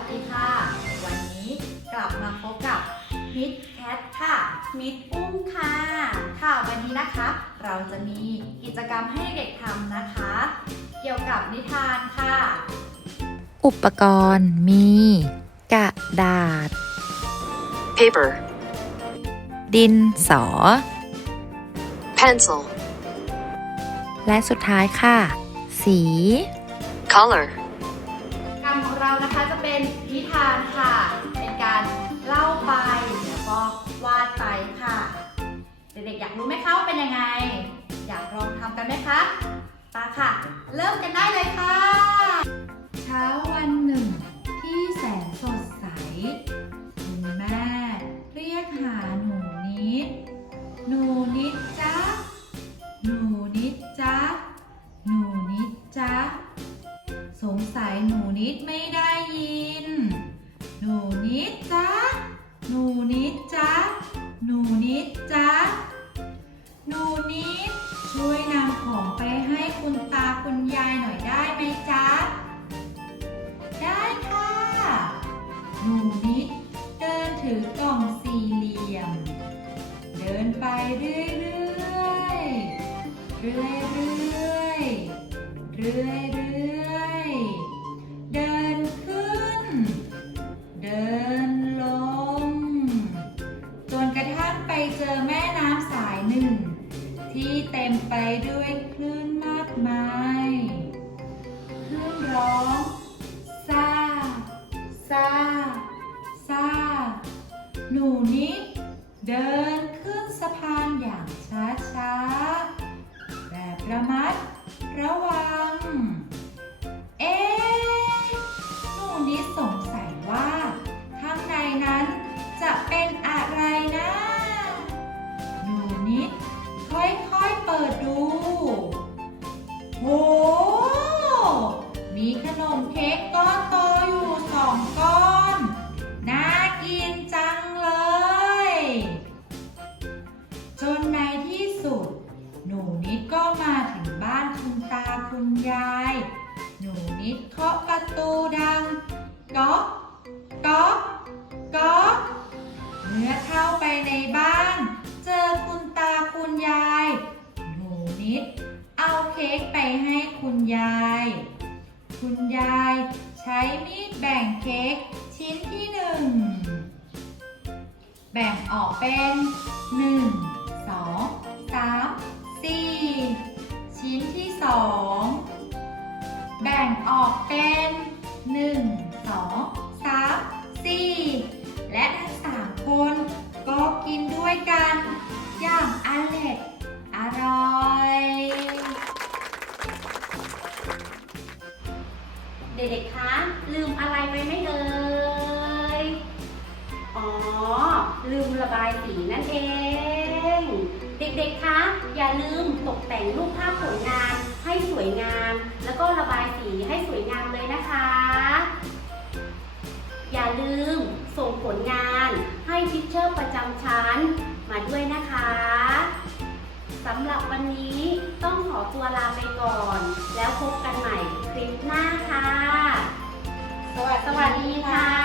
สดีค่ะ วันนี้กลับมาพบกับมิดแคทค่ะ มิดปุ้มค่ะ ค่ะวันนี้นะคะ เราจะมีกิจกรรมให้เด็กทำนะคะ เกี่ยวกับนิทานค่ะ อุปกรณ์มี กระดาษ paper ดินสอ pencil และสุดท้ายค่ะ สี color เรานะคะจะเป็นนิทานค่ะ เป็นการเล่าไปแล้วก็วาดไปค่ะ เด็กๆอยากรู้ไหมคะว่าเป็นยังไง อยากลองทำกันไหมคะตาค่ะ เริ่มกันได้เลยค่ะ เช้าวันหนึ่ง คุณตาคุณยายหน่อยได้ไหมจ๊ะ ได้ค่ะ หนูนิดเดินถือกล่องสี่เหลี่ยม เดินไปเรื่อยๆเรื่อยๆเรื่อยๆเดินขึ้น เดิน หนูนิดเดินขึ้นสะพานอย่างช้าๆแบบระมัดระวัง เอ๊ะหนูนิดสงสัยว่า ข้างในนั้นจะเป็นอะไรนะหนูนิดค่อยๆเปิดดูโหมีขนมเค้ก ยาย หนูนิดเคาะประตูดังก๊อกก๊อกก๊อกเมื่อเข้าไปในบ้าน เจอคุณตาคุณยาย หนูนิด เอาเค้กไปให้คุณยาย คุณยายใช้มีดแบ่งเค้กชิ้นที่หนึ่งแบ่งออกเป็นหนึ่งสองสามสี่ชิ้นที่สอง บ่งออกเป็นหนึ่งสองสามสี่และทั้งสามคนก็กินด้วยกัน อย่างอร่อยอร่อย เด็กๆ คะลืมอะไรไว้ไหมเอ่ย อ๋อ ลืมระบายสีนั่นเอง เด็กๆ คะอย่าลืมตกแต่งรูปภาพผลงาน ให้สวยงาม แล้วก็ระบายสีให้สวยงามเลยนะคะ อย่าลืมส่งผลงานให้ทิชเชอร์ประจำชั้นมาด้วยนะคะสำหรับวันนี้ต้องขอตัวลาไปก่อน แล้วพบกันใหม่คลิปหน้าค่ะ สวัสดีค่ะ